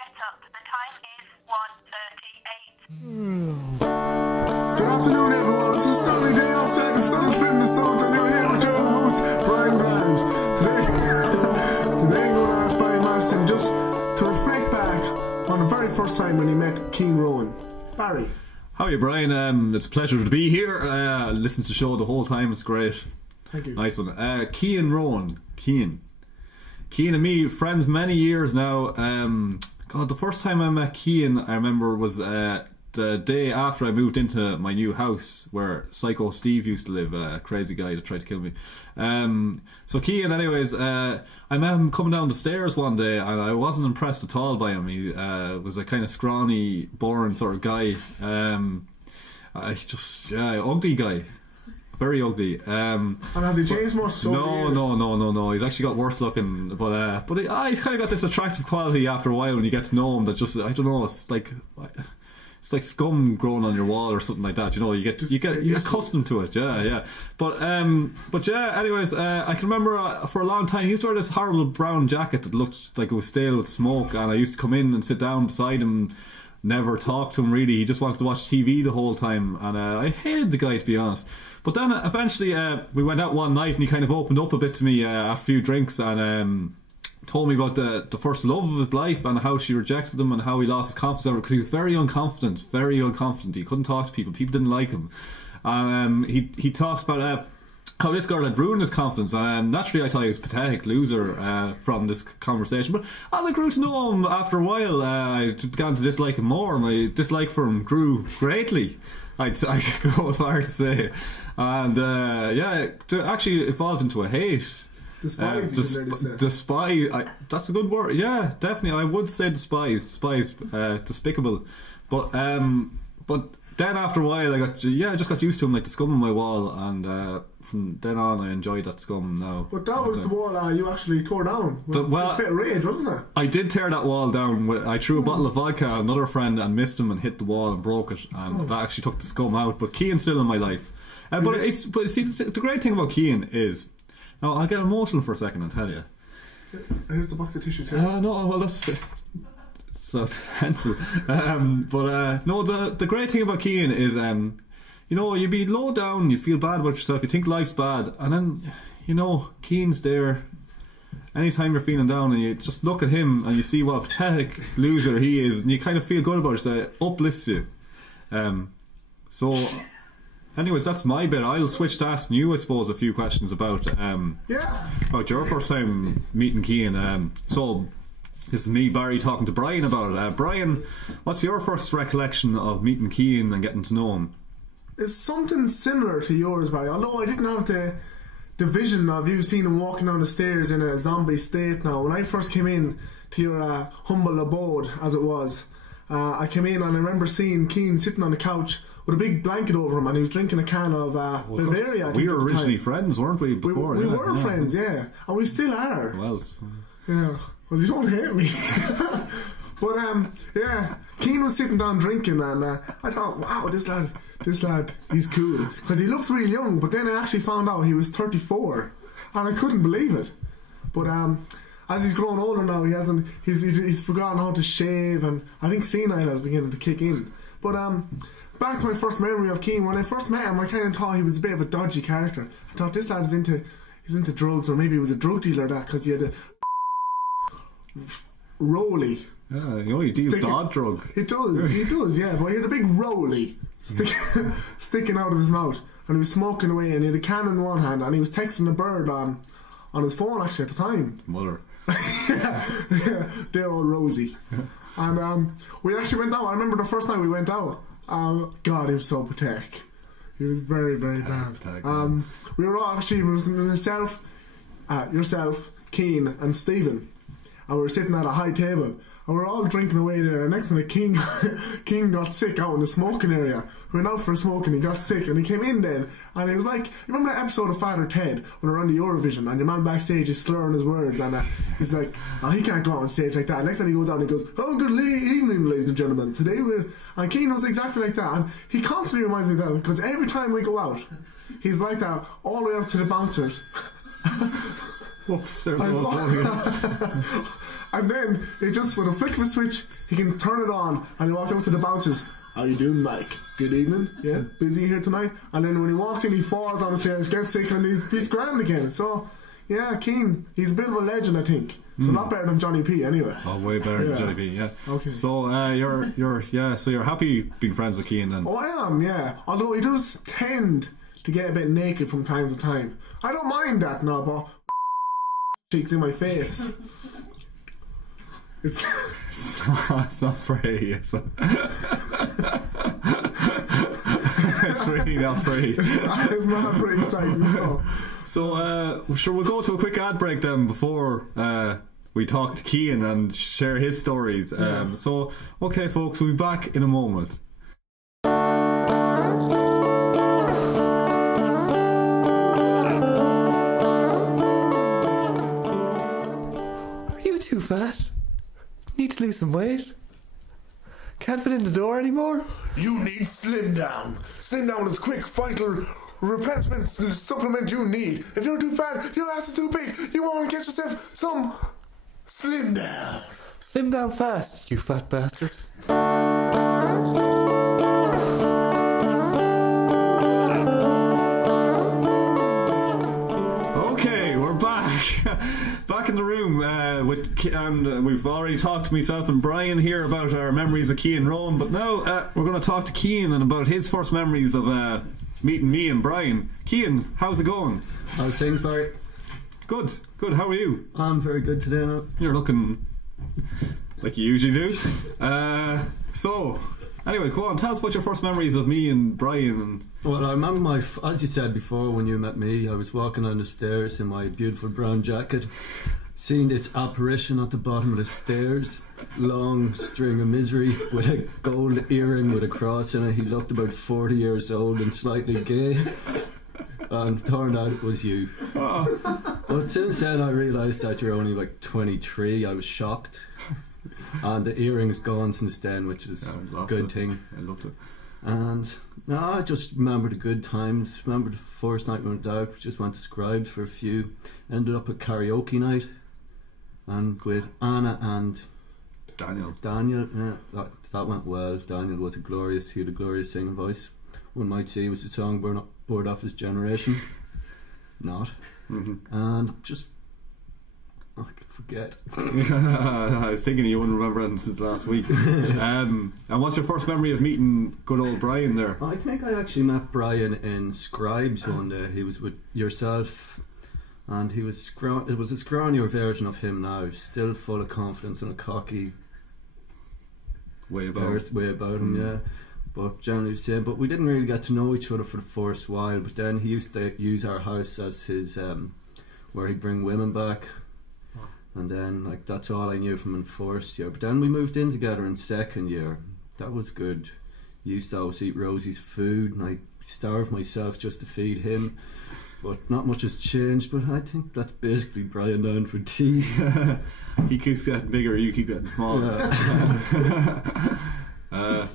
get up. The time is 1:38. Good afternoon, everyone. It's a sunny day outside. The sun is hitting the stones, and you're here with your host, Brian Grant. Today I'm going to ask Barry Marston just to reflect back on the very first time when he met Kian Rowen. Barry. How are you, Brian? It's a pleasure to be here. Listen to the show the whole time. It's great. Thank you. Nice one. Kian Rowen. Kian and me, friends many years now. God, the first time I met Kian, I remember, was the day after I moved into my new house where Psycho Steve used to live, a crazy guy that tried to kill me. So Kian, anyways, I met him coming down the stairs one day, and I wasn't impressed at all by him. He was a kind of scrawny, boring sort of guy. Ugly guy. Very ugly. And has he changed much? No. He's actually got worse looking, but he's kind of got this attractive quality after a while when you get to know him. That just, I don't know, it's like scum growing on your wall or something like that. You know, you get accustomed to it. Yeah. But yeah. Anyways, I can remember for a long time he used to wear this horrible brown jacket that looked like it was stale with smoke, and I used to come in and sit down beside him. Never talk to him really. He just wanted to watch TV the whole time, and I hated the guy, to be honest. But then eventually we went out one night and he kind of opened up a bit to me after a few drinks, and told me about the first love of his life and how she rejected him and how he lost his confidence because he was very unconfident. He couldn't talk to people. People didn't like him. He talked about how this girl had ruined his confidence, and naturally I thought he was a pathetic loser from this conversation. But as I grew to know him after a while, I began to dislike him more, and my dislike for him grew greatly, I could go as far to say. And actually evolved into a hate. Despise. Despise. That's a good word. Yeah, definitely. I would say despise. Despicable. But then after a while, I just got used to him like the scum on my wall, and from then on, I enjoyed that scum now. But that was the wall you actually tore down. Well, fit rage, wasn't it? I did tear that wall down. I threw a bottle of vodka at another friend and missed him and hit the wall and broke it, and that actually took the scum out. But Kian's still in my life. But see, the great thing about Kian is, now I'll get emotional for a second and tell you. Here's the box of tissues here. No, well that's so offensive. The great thing about Kian is, you be low down, you feel bad about yourself, you think life's bad, and then Kian's there. Anytime you're feeling down and you just look at him and you see what a pathetic loser he is, and you kind of feel good about it, so it uplifts you. Anyways, that's my bit. I'll switch to asking you, I suppose, a few questions about your first time meeting Kian. So this is me, Barry, talking to Brian about it. Brian, what's your first recollection of meeting Kian and getting to know him? It's something similar to yours, Barry. Although I didn't have the vision of you seeing him walking down the stairs in a zombie state now. When I first came in to your humble abode, as it was, I came in and I remember seeing Kian sitting on the couch with a big blanket over him, and he was drinking a can of Bavaria. We were originally friends, weren't we? Before we were friends, yeah, and we still are. Well, you don't hate me. But Kian was sitting down drinking, and I thought, wow, this lad, he's cool, because he looked really young. But then I actually found out he was 34, and I couldn't believe it. But as he's grown older now, he's forgotten how to shave, and I think senile is beginning to kick in. But back to my first memory of Kian. When I first met him, I kind of thought he was a bit of a dodgy character. I thought this lad is into drugs, or maybe he was a drug dealer, because he had a rolly. Yeah, he deals dog drug. He does, yeah. But he had a big rolly sticking out of his mouth, and he was smoking away, and he had a can in one hand, and he was texting a bird on his phone actually at the time. Mother. yeah, dear old Rosie. And we actually went out. I remember the first night we went out. God, he was so pathetic. He was very, very bad. We were all actually, it was myself, yourself, Kian, and Stephen, and we were sitting at a high table, and we were all drinking away there. And next minute, Kian got sick out in the smoking area. We went out for a smoke, and he got sick, and he came in then, and he was like, you remember that episode of Father Ted when we're on the Eurovision, and your man backstage is slurring his words, and he's like, oh, he can't go out on stage like that. Next time he goes out and he goes, oh, good evening, ladies and gentlemen. Today and Kian was exactly like that, and he constantly reminds me of that, because every time we go out, he's like that all the way up to the bouncers. Whoops, there's a again. And then, he just, with a flick of a switch, he can turn it on, and he walks over to the bouncers. How you doing, Mike? Good evening. Yeah, busy here tonight? And then when he walks in, he falls on the stairs, gets sick, and he's grand again. So, yeah, Kian, he's a bit of a legend, I think. So not better than Johnny P, anyway. Oh, way better than Johnny P, yeah. Okay. So, so you're happy being friends with Kian then? Oh, I am, yeah. Although he does tend to get a bit naked from time to time. I don't mind that now, but cheeks in my face. It's not very. It's really not very. It's not very exciting, no. So, sure, we'll go to a quick ad break then before we talk to Kian and share his stories. So, okay, folks, we'll be back in a moment. Are you too fat? Need to lose some weight? Can't fit in the door anymore? You need Slim Down. Slim Down is quick, vital replenishment supplement you need. If you're too fat, your ass is too big. You want to get yourself some Slim Down. Slim down fast, you fat bastard. Okay, we're back. Back in the room and we've already talked to myself and Brian here about our memories of Kian Rowen, but now we're going to talk to Kian and about his first memories of meeting me and Brian. Kian, how's it going? How's things, Barry? Good. How are you? I'm very good today now. You're looking like you usually do. So, anyways, go on, tell us about your first memories of me and Brian. Well, I remember as you said before, when you met me, I was walking down the stairs in my beautiful brown jacket, seeing this apparition at the bottom of the stairs, long string of misery with a gold earring with a cross in it. He looked about 40 years old and slightly gay, and turned out it was you. But since then I realised that you're only like 23. I was shocked, and the earring's gone since then, which is a good thing. I loved it. And no, I just remember the good times. Remember the first night we went out, we just went to Scribes for a few, ended up at karaoke night, and with Anna and Daniel, yeah, that went well. Daniel was he had a glorious singing voice. One might say he was a songbird off his generation. Not. And just I forget. I was thinking you wouldn't remember anything since last week. And what's your first memory of meeting good old Brian there? I think I actually met Brian in Scribes one day. He was with yourself, and it was a scrawnier version of him now, still full of confidence and a cocky way about him, yeah. But generally the same. But we didn't really get to know each other for the first while. But then he used to use our house as his where he'd bring women back. And then, like, that's all I knew from in first year. But then we moved in together in second year. That was good. He used to always eat Rosie's food, and I starved myself just to feed him. But not much has changed. But I think that's basically Brian down for tea. He keeps getting bigger, you keep getting smaller. Yeah.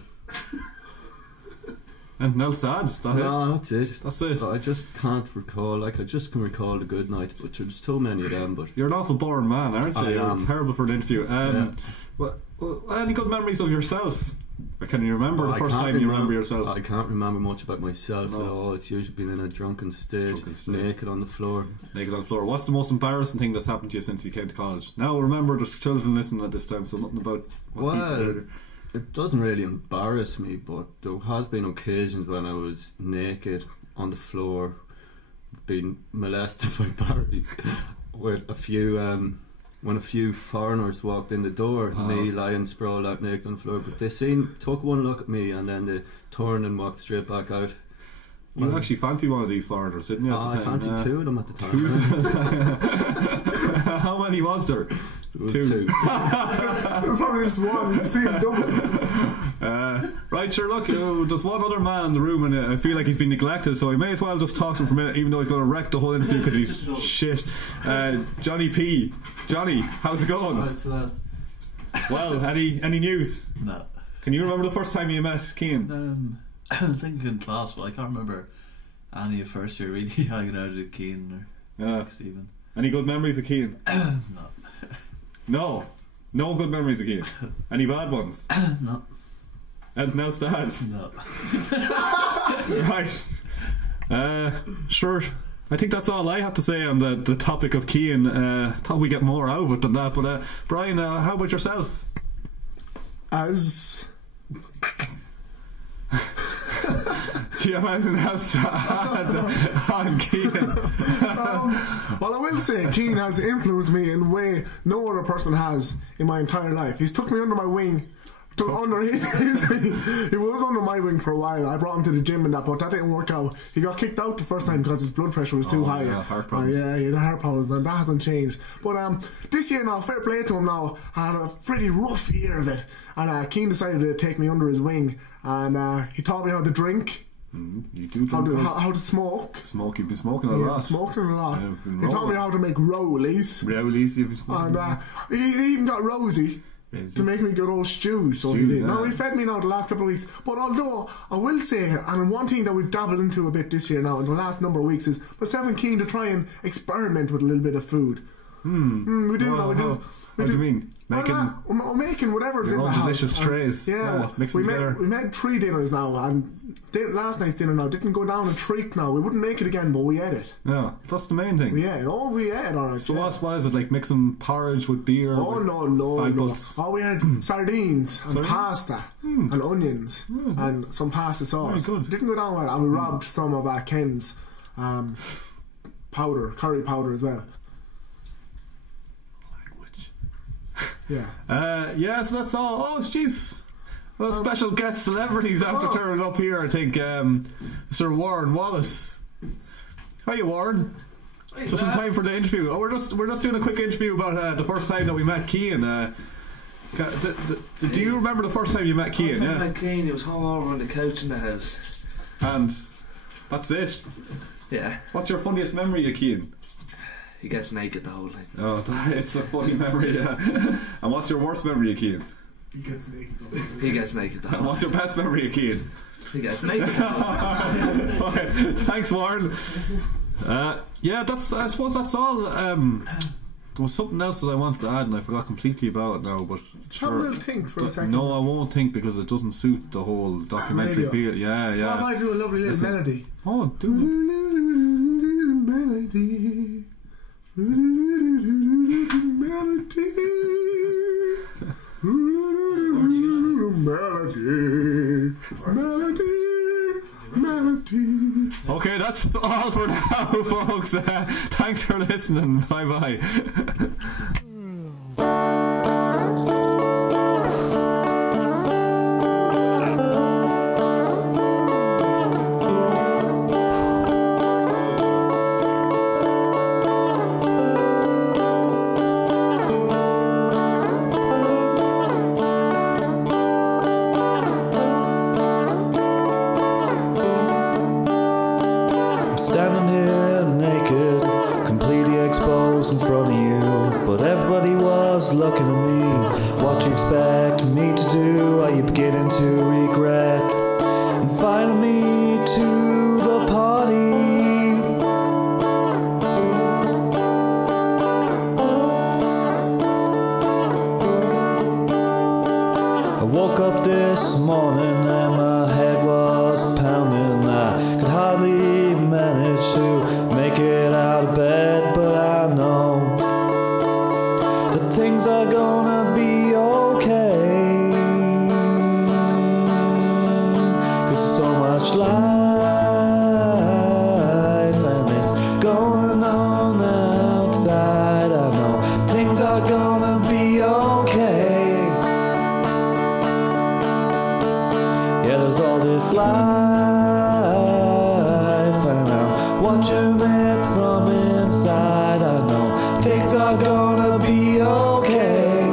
Anything else to add? No, that's it. That's it. I just can't recall. Like, I just can recall the good nights, but there's so many of them. But you're an awful boring man, aren't you? I am. You're terrible for an interview. Yeah. Well, any good memories of yourself? Or can you remember the first time you remember yourself? I can't remember much about myself at all. It's usually been in a drunken state, naked on the floor. Naked on the floor. What's the most embarrassing thing that's happened to you since you came to college? Now remember, there's children listening at this time, so nothing about what he said earlier. It doesn't really embarrass me, but there has been occasions when I was naked on the floor, being molested by Barry, with a few when a few foreigners walked in the door, me lying sprawled out naked on the floor. But they took one look at me, and then they turned and walked straight back out. You actually fancy one of these foreigners, didn't you? I fancied two of them at the time. How many was there? There was two. Probably just one. You see him double. Right, sure, look, there's one other man in the room, and I feel like he's been neglected, so I may as well just talk to him for a minute, even though he's going to wreck the whole interview because he's shit. Johnny P. Johnny, how's it going? Well, any news? No. Can you remember the first time you met Kian? I think in class, but I can't remember any of first year really hanging out with Kian or Stephen. Any good memories of Kian? No. No good memories of Kian. Any bad ones? No. Anything else to add? No. Right. Sure. I think that's all I have to say on the topic of Kian. Thought we get more out of it than that. But Brian, how about yourself? As Do you have anything else to add on Kian? Well, I will say Kian has influenced me in a way no other person has in my entire life. He's took me under my wing. He was under my wing for a while. I brought him to the gym and that, but that didn't work out. He got kicked out the first time because his blood pressure was too high. Yeah, heart problems. Yeah, he had heart problems, and that hasn't changed. But this year now, fair play to him now, I had a pretty rough year of it. And Keane decided to take me under his wing, and he taught me how to drink. You do drink. How to smoke. You've been smoking a lot. Smoking a lot. Yeah, he taught me how to make rollies. Rollies, you've been smoking. And he even got Rosie to make me good old stew, so he did. Now he fed me now the last couple of weeks. But although I will say, and one thing that we've dabbled into a bit this year now in the last number of weeks is myself and Keane to try and experiment with a little bit of food. We do. What do you mean? Making whatever's in the house. Delicious trays. Yeah, mixing together. We made 3 dinners now, and last night's dinner now didn't go down a treat now. We wouldn't make it again, but we ate it. Yeah, that's the main thing. We ate. We ate, alright. So what is it, like mixing porridge with beer? Oh, no. We had sardines and pasta and onions and some pasta sauce. Very good. Didn't go down well, and we robbed some of Ken's curry powder as well. Yeah. So that's all. Oh, jeez. Well, special guest celebrities after turning up here. I think Sir Warren Wallace. Hiya, Warren. Hey, just in time for the interview. Oh, we're just doing a quick interview about the first time that we met Kian. Do you remember the first time you met Kian? I met Kian. He was hung over on the couch in the house. And that's it. Yeah. What's your funniest memory of Kian? He gets naked the whole time. Oh, it's a funny memory, yeah. And what's your worst memory of Kian? He gets naked. He gets naked the whole time. And what's your best memory of Kian? He gets naked the whole time. Okay, thanks, Warren. Yeah, I suppose that's all. There was something else that I wanted to add and I forgot completely about it now, but sure. We'll think for a second. No, I won't think because it doesn't suit the whole documentary feel. Yeah. What if I do a lovely little melody? Oh, do it. Melody. Melody. Melody. Okay, that's all for now, folks. Thanks for listening. Bye bye. Standing here naked, completely exposed in front of you, but everybody was looking at me. What you expect me to do? Are you beginning to regret inviting me to the party? I woke up this morning and my head was pounding. I could hardly manage to make it out of bed, but I know that things are gonna be okay, 'cause there's so much life and it's going on outside. I know things are gonna be okay. Yeah, there's all this life and I'm watching it from inside. I know things are gonna be okay.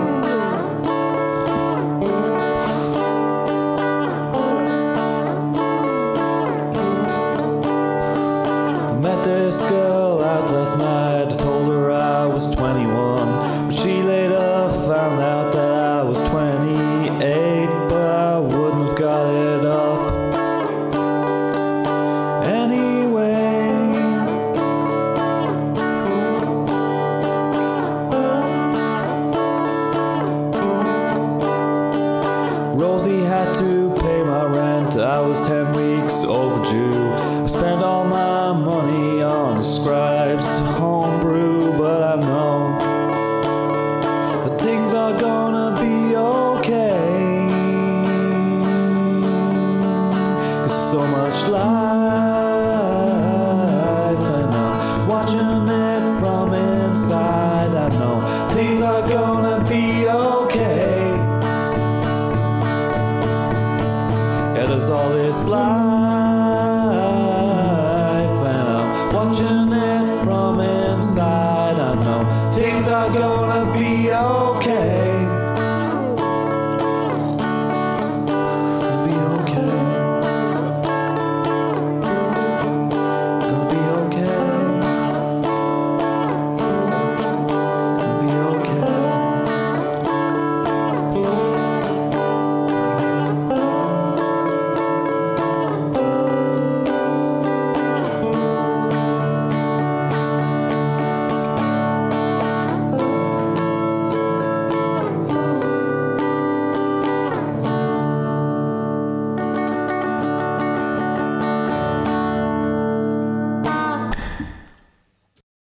I met this girl out last night. I told her I was 21, but she later found out that I was 28, but I wouldn't have got it up anyway. things are gonna be okay. 'Cause so much life, and I'm watching it from inside. I know things are gonna be okay. Yeah, there's all this life, and I'm watching it from inside. I know things are gonna be okay.